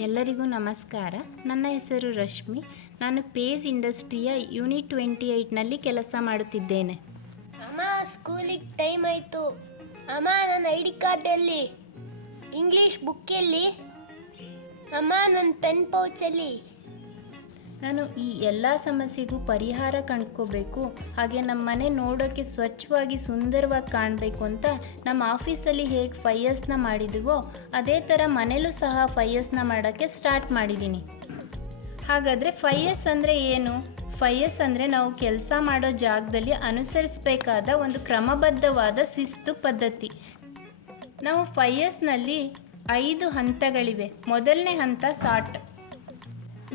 ಎಲ್ಲರಿಗೂ ನಮಸ್ಕಾರ. ನನ್ನ ಹೆಸರು ರಶ್ಮಿ. ನಾನು ಪೇಜ್ ಇಂಡಸ್ಟ್ರಿಯ ಯೂನಿಟ್ ಟ್ವೆಂಟಿ ಏಯ್ಟ್ನಲ್ಲಿ ಕೆಲಸ ಮಾಡುತ್ತಿದ್ದೇನೆ. ಅಮ್ಮ, ಸ್ಕೂಲಿಗೆ ಟೈಮ್ ಆಯಿತು. ಅಮ್ಮ, ನನ್ನ ಐ ಡಿ ಕಾರ್ಡಲ್ಲಿ ಇಂಗ್ಲೀಷ್ ಬುಕ್ ಎಲ್ಲಿ ಅಮ್ಮ, ನನ್ನ ಪೆನ್ ಪೌಚಲ್ಲಿ. ನಾನು ಈ ಎಲ್ಲ ಸಮಸ್ಯೆಗೂ ಪರಿಹಾರ ಕಂಡ್ಕೋಬೇಕು. ಹಾಗೆ ನಮ್ಮ ಮನೆ ನೋಡೋಕ್ಕೆ ಸ್ವಚ್ಛವಾಗಿ ಸುಂದರವಾಗಿ ಕಾಣಬೇಕು ಅಂತ ನಮ್ಮ ಆಫೀಸಲ್ಲಿ ಹೇಗೆ ಫೈಯರ್ಸ್ನ ಮಾಡಿದೀವೋ, ಅದೇ ಥರ ಮನೇಲೂ ಸಹ ಫೈಯರ್ಸ್ನ ಮಾಡೋಕ್ಕೆ ಸ್ಟಾರ್ಟ್ ಮಾಡಿದ್ದೀನಿ. ಹಾಗಾದರೆ ಫೈಯರ್ಸ್ ಅಂದರೆ ಏನು? ಫೈಯರ್ಸ್ ಅಂದರೆ ನಾವು ಕೆಲಸ ಮಾಡೋ ಜಾಗದಲ್ಲಿ ಅನುಸರಿಸಬೇಕಾದ ಒಂದು ಕ್ರಮಬದ್ಧವಾದ ಶಿಸ್ತು ಪದ್ಧತಿ. ನಾವು ಫೈಯರ್ಸ್ನಲ್ಲಿ ಐದು ಹಂತಗಳಿವೆ. ಮೊದಲನೇ ಹಂತ ಸಾಟ್,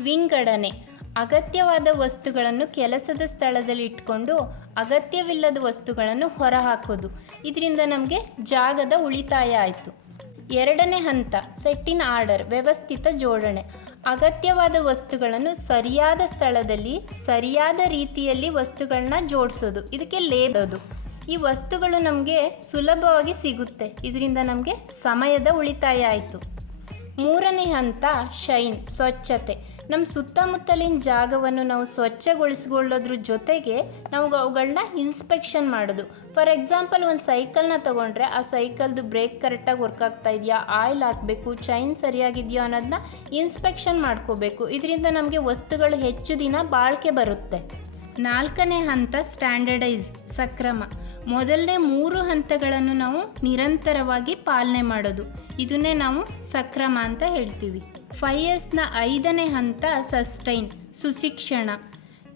ವಿಂಗಡಣೆ. ಅಗತ್ಯವಾದ ವಸ್ತುಗಳನ್ನು ಕೆಲಸದ ಸ್ಥಳದಲ್ಲಿ ಇಟ್ಕೊಂಡು ಅಗತ್ಯವಿಲ್ಲದ ವಸ್ತುಗಳನ್ನು ಹೊರಹಾಕೋದು. ಇದರಿಂದ ನಮಗೆ ಜಾಗದ ಉಳಿತಾಯ ಆಯಿತು. ಎರಡನೇ ಹಂತ ಸೆಟ್ಟಿನ ಆರ್ಡರ್ ವ್ಯವಸ್ಥಿತ ಜೋಡಣೆ. ಅಗತ್ಯವಾದ ವಸ್ತುಗಳನ್ನು ಸರಿಯಾದ ಸ್ಥಳದಲ್ಲಿ, ಸರಿಯಾದ ರೀತಿಯಲ್ಲಿ ವಸ್ತುಗಳನ್ನ ಜೋಡಿಸೋದು. ಇದಕ್ಕೆ ಲೇಬೋದು ಈ ವಸ್ತುಗಳು ನಮಗೆ ಸುಲಭವಾಗಿ ಸಿಗುತ್ತೆ. ಇದರಿಂದ ನಮಗೆ ಸಮಯದ ಉಳಿತಾಯ ಆಯಿತು. ಮೂರನೇ ಹಂತ ಶೈನ್ ಸ್ವಚ್ಛತೆ. ನಮ್ಮ ಸುತ್ತಮುತ್ತಲಿನ ಜಾಗವನ್ನು ನಾವು ಸ್ವಚ್ಛಗೊಳಿಸ್ಕೊಳ್ಳೋದ್ರ ಜೊತೆಗೆ ನಾವು ಅವುಗಳನ್ನ ಇನ್ಸ್ಪೆಕ್ಷನ್ ಮಾಡೋದು. ಫಾರ್ ಎಕ್ಸಾಂಪಲ್ ಒಂದು ಸೈಕಲ್ನ ತೊಗೊಂಡ್ರೆ ಆ ಸೈಕಲ್ದು ಬ್ರೇಕ್ ಕರೆಕ್ಟಾಗಿ ವರ್ಕ್ ಆಗ್ತಾ ಇದೆಯಾ? ಆಯಿಲ್ ಹಾಕಬೇಕು ಚೈನ್ ಸರಿಯಾಗಿದೆಯಾ ಅನ್ನೋದನ್ನ ಇನ್ಸ್ಪೆಕ್ಷನ್ ಮಾಡ್ಕೋಬೇಕು. ಇದರಿಂದ ನಮಗೆ ವಸ್ತುಗಳು ಹೆಚ್ಚು ದಿನ ಬಾಳಿಕೆ ಬರುತ್ತೆ. ನಾಲ್ಕನೇ ಹಂತ ಸ್ಟ್ಯಾಂಡರ್ಡೈಸ್ ಸಕ್ರಮ. ಮೊದಲನೇ ಮೂರು ಹಂತಗಳನ್ನು ನಾವು ನಿರಂತರವಾಗಿ ಪಾಲನೆ ಮಾಡೋದು. ಇದನ್ನೇ ನಾವು ಸಕ್ರಮ ಅಂತ ಹೇಳ್ತೀವಿ. ಫೈವ್ ಇಯರ್ಸ್ನ ಐದನೇ ಹಂತ ಸಸ್ಟೈನ್, ಸುಶಿಕ್ಷಣ.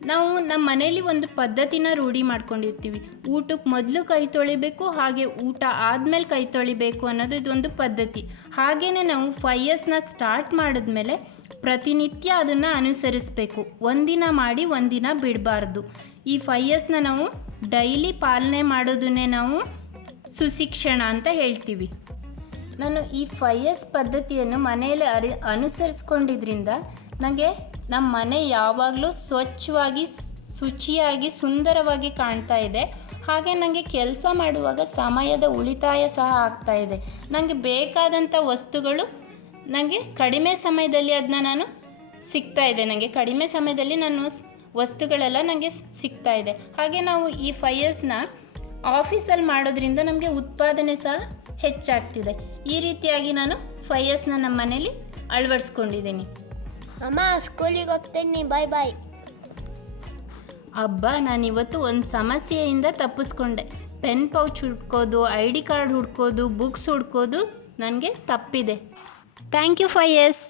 ನಾವು ನಮ್ಮ ಮನೇಲಿ ಒಂದು ಪದ್ಧತಿನ ರೂಢಿ ಮಾಡ್ಕೊಂಡಿರ್ತೀವಿ. ಊಟಕ್ಕೆ ಮೊದಲು ಕೈ ತೊಳಿಬೇಕು, ಹಾಗೆ ಊಟ ಆದಮೇಲೆ ಕೈ ತೊಳಿಬೇಕು ಅನ್ನೋದು ಇದೊಂದು ಪದ್ಧತಿ. ಹಾಗೆಯೇ ನಾವು ಫೈವ್ ಇಯರ್ಸ್ನ ಸ್ಟಾರ್ಟ್ ಮಾಡಿದ್ಮೇಲೆ ಪ್ರತಿನಿತ್ಯ ಅದನ್ನು ಅನುಸರಿಸಬೇಕು. ಒಂದಿನ ಮಾಡಿ ಒಂದಿನ ಬಿಡಬಾರ್ದು. ಈ ಫೈವ್ ಇಯರ್ಸ್ನ ನಾವು ಡೈಲಿ ಪಾಲನೆ ಮಾಡೋದನ್ನೇ ನಾವು ಸುಶಿಕ್ಷಣ ಅಂತ ಹೇಳ್ತೀವಿ. ನಾನು ಈ ಫೈವ್ ಇಯರ್ಸ್ ಪದ್ಧತಿಯನ್ನು ಮನೆಯಲ್ಲಿ ಅರಿ, ಅನುಸರಿಸ್ಕೊಂಡಿದ್ರಿಂದ ನನಗೆ ನಮ್ಮ ಮನೆ ಯಾವಾಗಲೂ ಸ್ವಚ್ಛವಾಗಿ, ಶುಚಿಯಾಗಿ, ಸುಂದರವಾಗಿ ಕಾಣ್ತಾ ಇದೆ. ಹಾಗೆ ನನಗೆ ಕೆಲಸ ಮಾಡುವಾಗ ಸಮಯದ ಉಳಿತಾಯ ಸಹ ಆಗ್ತಾ ಇದೆ. ನನಗೆ ಬೇಕಾದಂಥ ವಸ್ತುಗಳು ನನಗೆ ಕಡಿಮೆ ಸಮಯದಲ್ಲಿ ಅದನ್ನ ನಾನು ಸಿಗ್ತಾ ಇದೆ. ನನಗೆ ಕಡಿಮೆ ಸಮಯದಲ್ಲಿ ನಾನು ವಸ್ತುಗಳೆಲ್ಲ ನನಗೆ ಸಿಗ್ತಾ ಇದೆ. ಹಾಗೆ ನಾವು ಈ ಫೈವ್ ಇಯರ್ಸ್ನ ಆಫೀಸಲ್ಲಿ ಮಾಡೋದ್ರಿಂದ ನಮಗೆ ಉತ್ಪಾದನೆ ಸಹ ಹೆಚ್ಚಾಗ್ತಿದೆ. ಈ ರೀತಿಯಾಗಿ ನಾನು ಫೈವ್ ಇಯರ್ಸ್ನ ನಮ್ಮ ಮನೇಲಿ ಅಳವಡಿಸ್ಕೊಂಡಿದ್ದೀನಿ. ಅಮ್ಮ ಸ್ಕೂಲಿಗೆ ಹೋಗ್ತೀನಿ. ಬಾಯ್ ಬಾಯ್. ಹಬ್ಬ ನಾನಿವತ್ತು ಒಂದು ಸಮಸ್ಯೆಯಿಂದ ತಪ್ಪಿಸ್ಕೊಂಡೆ. ಪೆನ್ ಪೌಚ್ ಹುಡ್ಕೋದು ಐ ಡಿ ಕಾರ್ಡ್ ಹುಡ್ಕೋದು ಬುಕ್ಸ್ ಹುಡ್ಕೋದು ನನಗೆ ತಪ್ಪಿದೆ. Thank you five years